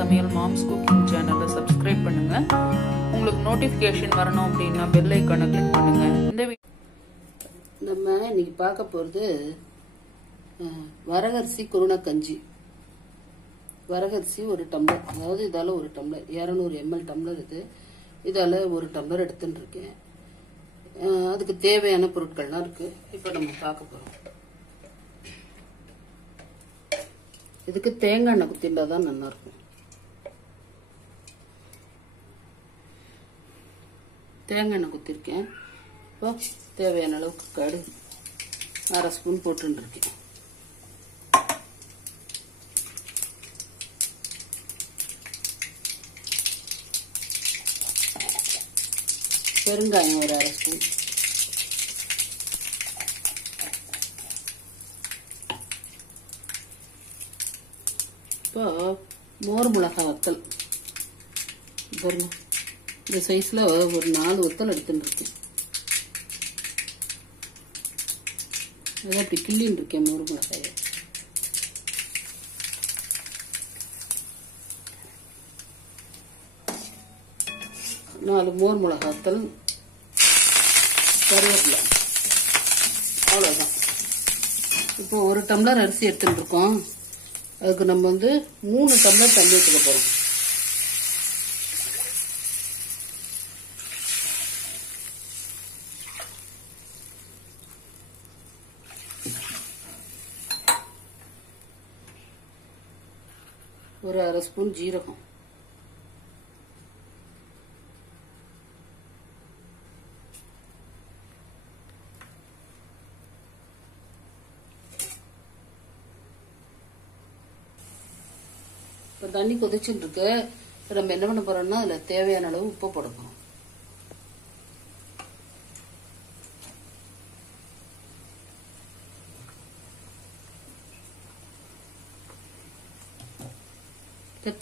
சமையல் moms cooking சேனலை subscribe பண்ணுங்க. உங்களுக்கு நோட்டிஃபிகேஷன் வரணும் அப்படின்னா பெல் ஐகானை கிளிக் பண்ணுங்க. நம்ம இன்னைக்கு பார்க்க போகிறது வரகரிசி குருணை கஞ்சி. வரகரிசி ஒரு டம்ளர், அதாவது இதால் ஒரு டம்ளர், 200 ml டம்ளர் இது. இதால் ஒரு டம்ளர் எடுத்துன்னு இருக்கேன். அதுக்கு தேவையான பொருட்கள்லாம் இருக்கு. இப்போ நம்ம பார்க்க போகிறோம். இதுக்கு தேங்காய் எண்ணெய் குத்திண்டா தான் நல்லா இருக்கும். தேங்காய் எண்ணெய் குத்திருக்கேன். இப்போ தேவையான அளவுக்கு கடுகு 1/2 ஸ்பூன் போட்டுருக்கேன். பெருங்காயம் ஒரு 1/2 ஸ்பூன். இப்போ மோர் மிளகாய் வத்தல் இந்த சைஸ்ல ஒரு 4 வத்தல் எடுத்துட்டு இருக்கேன். அதான் அப்படி கிள்ளின்னு இருக்கேன் மோர் மிளகாய. நாலு மோர் மிளகாய் வத்தல், கருவேப்பிலை, அவ்வளோதான். இப்போ 1 டம்ளர் அரிசி எடுத்துட்டு இருக்கோம். அதுக்கு நம்ம 3 டம்ளர் தண்ணி ஊற்றிக்க போகிறோம். ஒரு 1/2 ஸ்பூன் ஜீரகம், இப்போ தண்ணி கொதிச்சுட்டு இருக்கு. நம்ம என்ன பண்ண போறோம்னா அதுல தேவையான அளவு உப்பு போட போறோம்.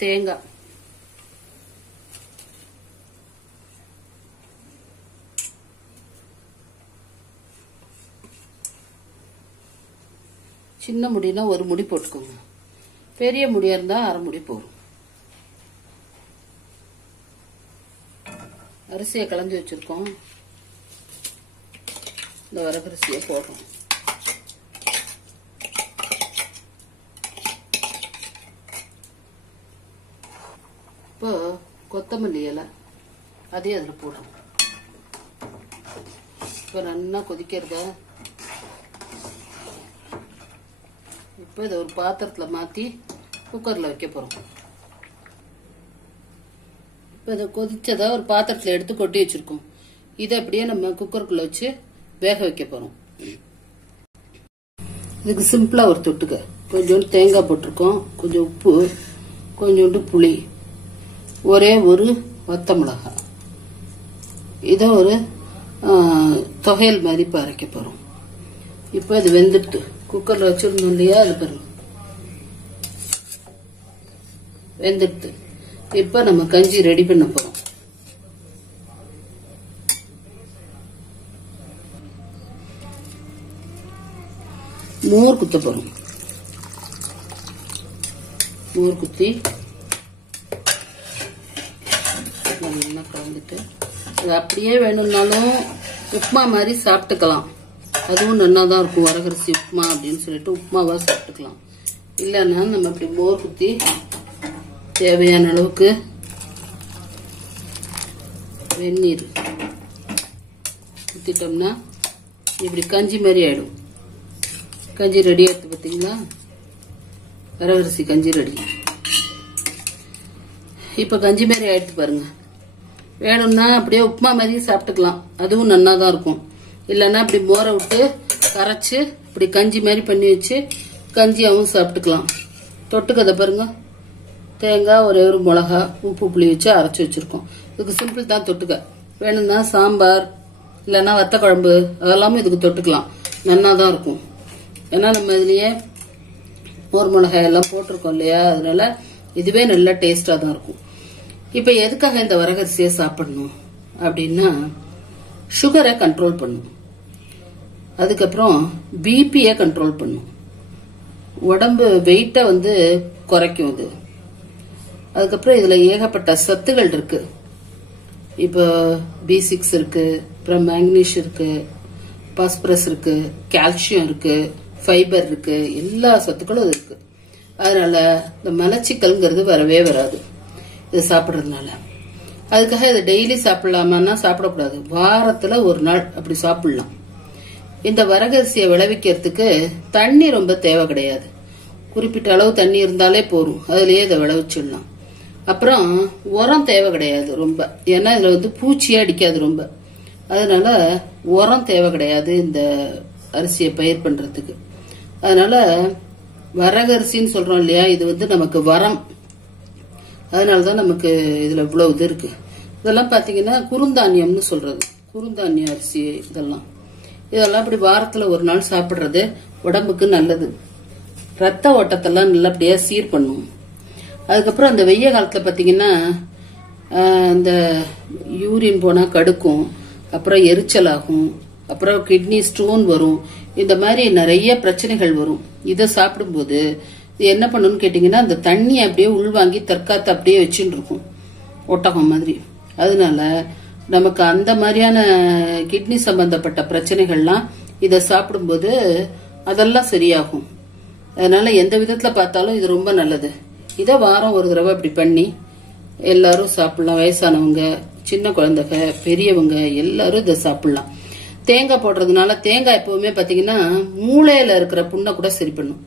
தேங்காய் சின்ன முடினா 1 முடி போட்டுக்கோங்க. பெரிய முடியா இருந்தா 1/2 முடி போடும். அரிசியை களைஞ்சு வச்சிருக்கோம். இந்த வரகரிசியை போடுறோம். இப்போ கொத்தமல்லி இலை அதையும் அதில் போடுறோம். இப்போ நல்லா கொதிக்கிறத இப்போ இதை ஒரு பாத்திரத்தில் மாற்றி குக்கரில் வைக்க போகிறோம். இப்போ இதை கொதிச்சதை ஒரு பாத்திரத்தில் எடுத்து கொட்டி வச்சிருக்கோம். இதை அப்படியே நம்ம குக்கருக்குள்ள வச்சு வேக வைக்க போகிறோம். இதுக்கு சிம்பிளாக ஒரு தொட்டுக்க கொஞ்சோண்டு தேங்காய் போட்டிருக்கோம், கொஞ்சம் உப்பு, கொஞ்சோண்டு புளி, ஒரே ஒரு வத்த மிளகாய். இதை ஒரு தொகையல் மாதிரி இப்போ அரைக்க போகிறோம். இப்போ இது வெந்துட்டு குக்கர்ல வச்சிருந்தோம் இல்லையா, அது பாருங்க வெந்துடுத்து. இப்ப நம்ம கஞ்சி ரெடி பண்ண போறோம். மோர் குத்த போறோம். மோர் குத்தி நல்லா கலந்துட்டு அது அப்படியே வேணும்னாலும் உப்புமா மாதிரி சாப்பிட்டுக்கலாம். அதுவும் நல்லா தான் இருக்கும். வரகரிசி உப்புமா அப்படின்னு சொல்லிட்டு உப்புமாவா சாப்பிட்டுக்கலாம். இல்லைன்னா நம்ம இப்படி மோர் குத்தி தேவையான அளவுக்கு வெந்நீர் ஊற்றிட்டோம்னா இப்படி கஞ்சி மாதிரி ஆயிடும். கஞ்சி ரெடி ஆயிடுது பார்த்தீங்களா? வரகரிசி கஞ்சி ரெடி. இப்ப கஞ்சி மாதிரி ஆயிடுது பாருங்க. வேணும்னா அப்படியே உப்புமா மாதிரி சாப்பிட்டுக்கலாம். அதுவும் நல்லா தான் இருக்கும். இல்லைன்னா இப்படி மோரை விட்டு கரைச்சு இப்படி கஞ்சி மாதிரி பண்ணி வச்சு கஞ்சியாவும் சாப்பிட்டுக்கலாம். தொட்டுக்கதை பாருங்க, தேங்காய், ஒரே ஒரு மிளகா, உப்பு, புளி வச்சு அரைச்சி வச்சிருக்கோம். இதுக்கு சிம்பிள் தான் தொட்டுக்க. வேணும்னா சாம்பார் இல்லைன்னா வத்த குழம்பு அதெல்லாமே இதுக்கு தொட்டுக்கலாம். நல்லா தான் இருக்கும். ஏன்னா நம்ம இதுலயே மோர் மிளகாய் எல்லாம் போட்டிருக்கோம் இல்லையா, அதனால இதுவே நல்ல டேஸ்டா தான் இருக்கும். இப்ப எதுக்காக இந்த வரகரிசியை சாப்பிடணும் அப்படின்னா சுகரை கண்ட்ரோல் பண்ணும். அதுக்கப்புறம் பிபியை கண்ட்ரோல் பண்ணும். உடம்பு வெயிட்டை குறைக்கும். அது அதுக்கப்புறம் இதுல ஏகப்பட்ட சத்துகள் இருக்கு. இப்போ B6 இருக்கு, அப்புறம் மேக்னீஷ் இருக்கு, பாஸ்பரஸ் இருக்கு, கால்சியம் இருக்கு, ஃபைபர் இருக்கு, எல்லா சத்துக்களும் இருக்கு. அதனால இந்த மலச்சிக்கல்ங்கிறது வரவே வராது இது சாப்பிட்றதுனால. அதுக்காக இதை டெய்லி சாப்பிடலாமான்னா சாப்பிடக்கூடாது. வாரத்துல ஒரு நாள் அப்படி சாப்பிடலாம். இந்த வரகரிசியை விளைவிக்கிறதுக்கு தண்ணி ரொம்ப தேவை கிடையாது. குறிப்பிட்ட அளவு தண்ணி இருந்தாலே போதும், அதுலயே இதை விளைவிச்சிடலாம். அப்புறம் உரம் தேவை கிடையாது ரொம்ப, ஏன்னா இதுல வந்து பூச்சியே அடிக்காது ரொம்ப. அதனால உரம் தேவை கிடையாது இந்த அரிசியை பயிர் பண்றதுக்கு. அதனால வரகரிசின்னு சொல்றோம் இல்லையா, இது வந்து நமக்கு வரம். அதனாலதான் நமக்கு இதுல இவ்வளவு இது இருக்கு. இதெல்லாம் பாத்தீங்கன்னா குறுந்தானியம்னு சொல்றது, குறுந்தானிய அரிசி. இதெல்லாம் இப்படி வாரத்துல ஒரு நாள் சாப்பிடுறது உடம்புக்கு நல்லது. ரத்த ஓட்டத்தெல்லாம் நல்லபடியா சீர் பண்ணும். அதுக்கப்புறம் அந்த வெய்ய காலத்துல பாத்தீங்கன்னா இந்த யூரின் போனா கடுக்கும், அப்புறம் எரிச்சல் ஆகும், அப்புறம் கிட்னி ஸ்டோன் வரும், இந்த மாதிரி நிறைய பிரச்சனைகள் வரும். இதை சாப்பிடும்போது இது என்ன பண்ணணும்னு கேட்டீங்கன்னா, அந்த தண்ணியை அப்படியே உள்வாங்கி தற்காத்து அப்படியே வச்சுட்டு இருக்கும், ஒட்டகம் மாதிரி. அதனால நமக்கு அந்த மாதிரியான கிட்னி சம்பந்தப்பட்ட பிரச்சனைகள்லாம் இதை சாப்பிடும்போது அதெல்லாம் சரியாகும். அதனால எந்த விதத்துல பார்த்தாலும் இது ரொம்ப நல்லது. இதை வாரம் ஒரு தடவை இப்படி பண்ணி எல்லாரும் சாப்பிடலாம். வயசானவங்க, சின்ன குழந்தைங்க, பெரியவங்க எல்லாரும் இதை சாப்பிடலாம். தேங்காய் போடுறதுனால தேங்காய் எப்பவுமே பாத்தீங்கன்னா மூளையில இருக்கிற புண்ணை கூட சரி பண்ணும்.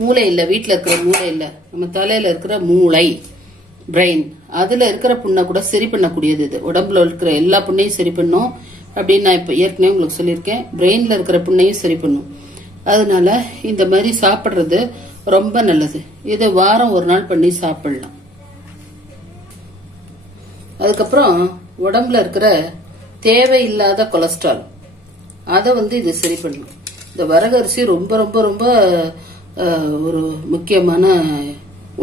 மூளை இல்ல, வீட்டுல இருக்கிற மூளை இல்ல, நம்ம தலையில இருக்கிற மூளை, பிரெயின், அதுல இருக்கிற புண்ணை கூட சரி பண்ணக்கூடியது இது. உடம்புல இருக்கிற எல்லா புண்ணையும் சரி பண்ணும் அப்படின்னு நான் இப்ப ஏற்கனவே உங்களுக்கு சொல்லியிருக்கேன். பிரெயின்ல இருக்கிற புண்ணையும் சரி பண்ணும். அதனால இந்த மாதிரி சாப்பிடுறது ரொம்ப நல்லது. இதை வாரம் ஒரு நாள் பண்ணி சாப்பிடலாம். அதுக்கப்புறம் உடம்புல இருக்கிற தேவையில்லாத கொலஸ்ட்ரால் அதை வந்து இது சரி பண்ணும். இந்த வரகரிசி ரொம்ப ரொம்ப ரொம்ப ஒரு முக்கியமான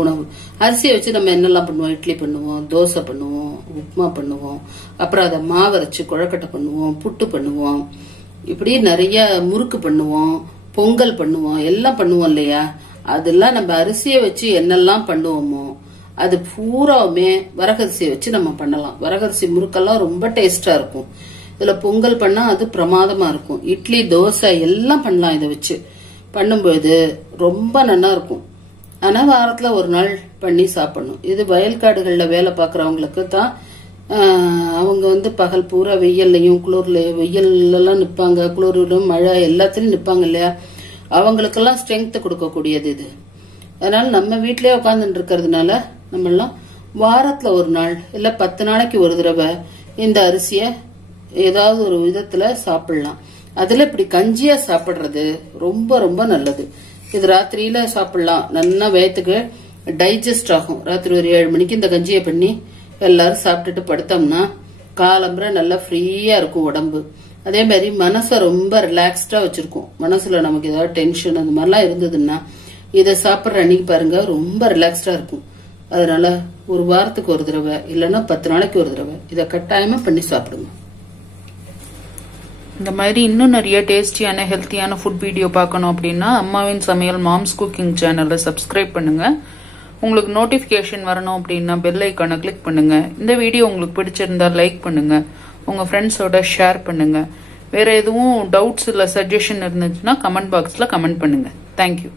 உணவு. அரிசியை வச்சு நம்ம என்னெல்லாம் பண்ணுவோம்? இட்லி பண்ணுவோம், தோசை பண்ணுவோம், உப்புமா பண்ணுவோம், அப்புறம் அதை மாவரைச்சு குழக்கட்டை பண்ணுவோம், புட்டு பண்ணுவோம், இப்படி நிறைய முறுக்கு பண்ணுவோம், பொங்கல் பண்ணுவோம், எல்லாம் பண்ணுவோம் இல்லையா? அதெல்லாம் நம்ம அரிசியை வச்சு என்னெல்லாம் பண்ணுவோமோ அது பூராவுமே வரகரிசியை வச்சு நம்ம பண்ணலாம். வரகரிசி முறுக்கெல்லாம் ரொம்ப டேஸ்டா இருக்கும். இதுல பொங்கல் பண்ணா அது பிரமாதமா இருக்கும். இட்லி, தோசை எல்லாம் பண்ணலாம் இதை வச்சு. பண்ணும்போது ரொம்ப நல்லா இருக்கும். ஆனா வாரத்துல ஒரு நாள் பண்ணி சாப்பிடணும். இது வயல்காடுகள்ல வேலை பாக்குறவங்களுக்கு தான். அவங்க வந்து பகல் பூரா வெயில்லையும் வெயிலெல்லாம் நிப்பாங்க, குளிரிலும் மழை எல்லாத்துலயும் நிப்பாங்க இல்லையா? அவங்களுக்கெல்லாம் ஸ்ட்ரென்த் கொடுக்கக்கூடியது இது. அதனால நம்ம வீட்லயே உட்காந்துட்டு இருக்கிறதுனால நம்ம எல்லாம் வாரத்துல ஒரு நாள் இல்ல 10 நாளைக்கு ஒரு தடவை இந்த அரிசிய ஏதாவது ஒரு விதத்துல சாப்பிடலாம். அதுல இப்படி கஞ்சியா சாப்பிடுறது ரொம்ப ரொம்ப நல்லது. இது ராத்திரியில சாப்பிடலாம், நல்லா வயத்துக்கு டைஜஸ்ட் ஆகும். ராத்திரி ஒரு 7 மணிக்கு இந்த கஞ்சியை பண்ணி எல்லாரும் சாப்பிட்டுட்டு படுத்தோம்னா காலம்புற நல்லா ஃப்ரீயா இருக்கும் உடம்பு. அதே மாதிரி மனசை ரொம்ப ரிலாக்ஸ்டா வச்சிருக்கும். மனசுல நமக்கு ஏதாவது டென்ஷன் அந்த மாதிரிலாம் இருந்ததுன்னா இதை சாப்பிட்ற அன்னைக்கு பாருங்க ரொம்ப ரிலாக்ஸ்டா இருக்கும். அதனால ஒரு வாரத்துக்கு ஒரு தடவை இல்லைன்னா 10 நாளைக்கு ஒரு தடவை இதை கட்டாயமா பண்ணி சாப்பிடுங்க. இந்த மாதிரி இன்னும் நிறைய டேஸ்டியான ஹெல்த்தியான ஃபுட் வீடியோ பார்க்கணும் அப்படின்னா அம்மாவின் சமையல் மாம்ஸ் குக்கிங் சேனலை சப்ஸ்கிரைப் பண்ணுங்க. உங்களுக்கு நோட்டிபிகேஷன் வரணும் அப்படின்னா பெல் ஐக்கானை கிளிக் பண்ணுங்க. இந்த வீடியோ உங்களுக்கு பிடிச்சிருந்தா லைக் பண்ணுங்க, உங்க ஃப்ரெண்ட்ஸோட ஷேர் பண்ணுங்க. வேற எதுவும் டவுட்ஸ் இல்ல சஜஷன் இருந்துச்சுன்னா கமெண்ட் பாக்ஸ்ல கமெண்ட் பண்ணுங்க. தேங்க்யூ.